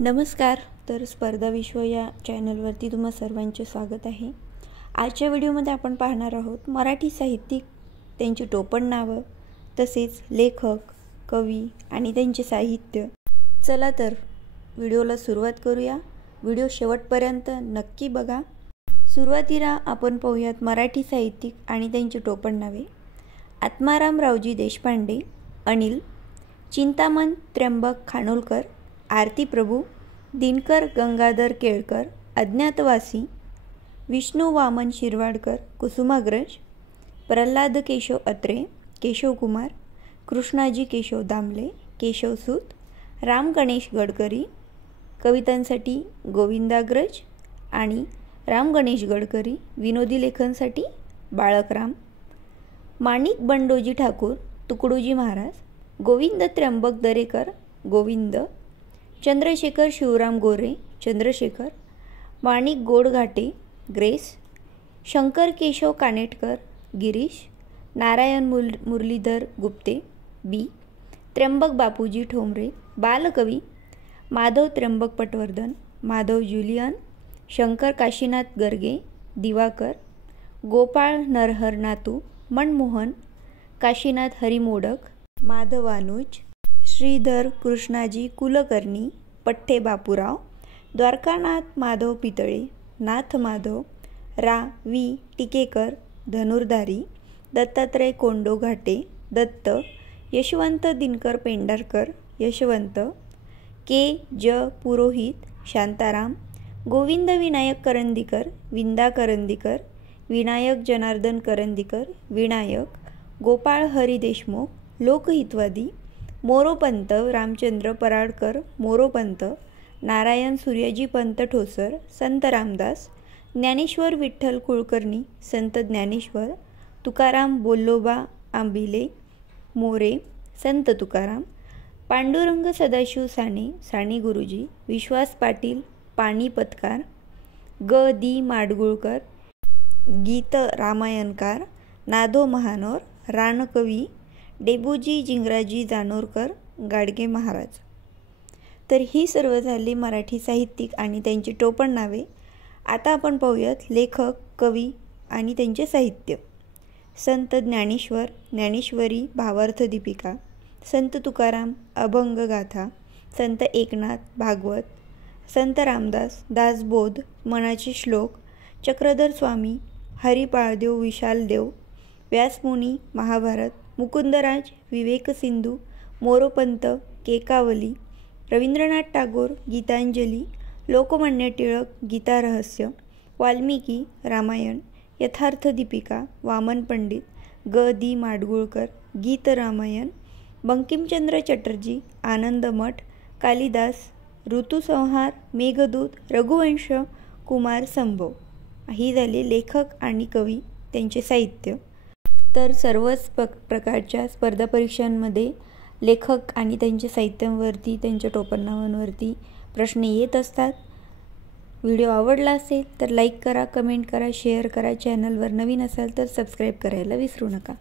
नमस्कार. तर स्पर्धा विश्व या चॅनलवरती तुम्हा सर्वांचे स्वागत आहे. आजच्या व्हिडिओमध्ये आपण पाहणार आहोत मराठी साहित्यिक, त्यांची टोपण नावं, तसेच लेखक, कवी आणि त्यांचे साहित्य. चला तर व्हिडिओला सुरुवात करूया. व्हिडिओ शेवटपर्यंत नक्की बघा. सुरुवातीला आपण पाहूयात मराठी साहित्यिक आणि त्यांची टोपण नावे. आत्माराम रावजी देशपांडे, अनिल, चिंतामण त्र्यंबक खानोलकर, आरती प्रभू, दिनकर गंगाधर केळकर, अज्ञातवासी, विष्णू वामन शिरवाडकर, कुसुमाग्रज, प्रल्हाद केशव अत्रे, केशवकुमार, कृष्णाजी केशव दामले, केशवसूत, राम गणेश गडकरी. कवितांसाठी गोविंदाग्रज आणि राम गणेश गडकरी. विनोदी लेखनसाठी बाळकराम. माणिक बंडोजी ठाकूर, तुकडोजी महाराज, गोविंद त्र्यंबक दरेकर, गोविंद, चंद्रशेखर शिवराम गोरे, चंद्रशेखर, माणिक गोडघाटे, ग्रेस, शंकर केशव कानेटकर, गिरीश, नारायण मुरलीधर गुप्ते, बी, त्र्यंबक बापूजी ठोंबरे, बालकवी, माधव त्र्यंबक पटवर्धन, माधव ज्युलियन, शंकर काशीनाथ गर्गे, दिवाकर, गोपाळ नरहर नातू, मनमोहन, काशीनाथ हरिमोडक, माधवानुज, श्रीधर कृष्णाजी कुलकर्णी, पठ्ठे बापूराव, द्वारकानाथ माधव पितळे, नाथ माधव, रा वी टिकेकर, धनुर्धारी, दत्तात्रय कोंडो घाटे, दत्त, यशवंत दिनकर पेंढारकर, यशवंत, के ज पुरोहित, शांताराम, गोविंद विनायक करंदीकर, विंदा करंदीकर, विनायक जनार्दन करंदीकर, विनायक, गोपाळ हरी देशमुख, लोकहितवादी, मोरोपंत रामचंद्र पराडकर, मोरोपंत, नारायण सूर्याजी पंत ठोसर, संत रामदास, ज्ञानेश्वर विठ्ठल कुलकर्णी, संत ज्ञानेश्वर, तुकाराम बोल्लोबा आंबिले, मोरे, संत तुकाराम, पांडुरंग सदाशिव साने, साने गुरुजी, विश्वास पाटील, पाणी पत्कार, ग दी माडगुळकर, गीत रामायणकार, नादो महानोर, रानकवी, डेबूजी जिंगराजी जानोरकर, गाडगे महाराज. तर ही सर्व झाली मराठी साहित्यिक आणि त्यांची टोपण नावे. आता आपण पाहूयात लेखक, कवी आणि त्यांचे साहित्य. संत ज्ञानेश्वर, ज्ञानेश्वरी भावार्थ दीपिका, संत तुकाराम, अभंगगाथा, संत एकनाथ, भागवत, संत रामदास, दासबोध, मनाचे श्लोक, चक्रधर स्वामी, हरिपाळदेव विशालदेव, व्यासमुनी, महाभारत, मुकुंदराज, विवेक सिंधू, मोरोपंत, केकावली, रवींद्रनाथ टागोर, गीतांजली, लोकमान्य टिळक, गीता रहस्य, वाल्मिकी, रामायण, यथार्थ दीपिका, वामन पंडित, ग दी माडगुळकर, गीत रामायण, बंकिमचंद्र चटर्जी, आनंदमठ, कालिदास, ऋतुसंहार, मेघदूत, रघुवंश, कुमार संभव. ही झाली लेखक आणि कवी त्यांचे साहित्य. तर सर्वच प्रकारच्या स्पर्धा परीक्षांमध्ये लेखक आणि त्यांच्या साहित्यांवरती, त्यांच्या टोपणनावांवरती प्रश्न येत असतात. व्हिडिओ आवडला असेल तर लाईक करा, कमेंट करा, शेअर करा. चॅनलवर नवीन असाल तर सबस्क्राईब करायला विसरू नका.